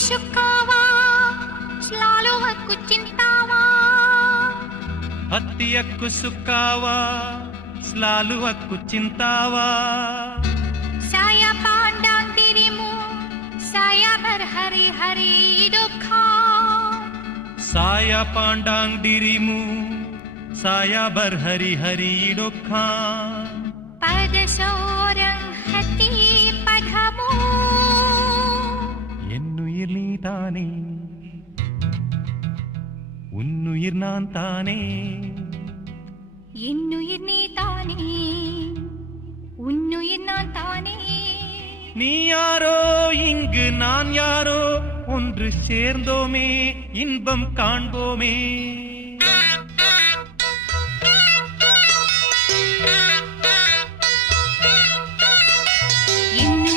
சுக்காவா ஸ்லாலுவக்கு சிந்தாவா ಹತ್ತಿಯಕ್ಕೂ ಸುಕ್ಕಾವ ಸ್ಲಾಲುವಕ್ಕೂ ಚಿಂತಾವ saya pandang dirimu saya berhari-hari duka saya pandang dirimu saya berhari-hari duka pada seorang hati padamu என்னுயிர் நீதானே உன்னுயிர் நான் தானே என்னுயிர் நீதானே உன்னுயிர் நான் தானே நீ யாரோ இங்கு நான் யாரோ ஒன்று சேர்ந்தோமே இன்பம் காண்போமே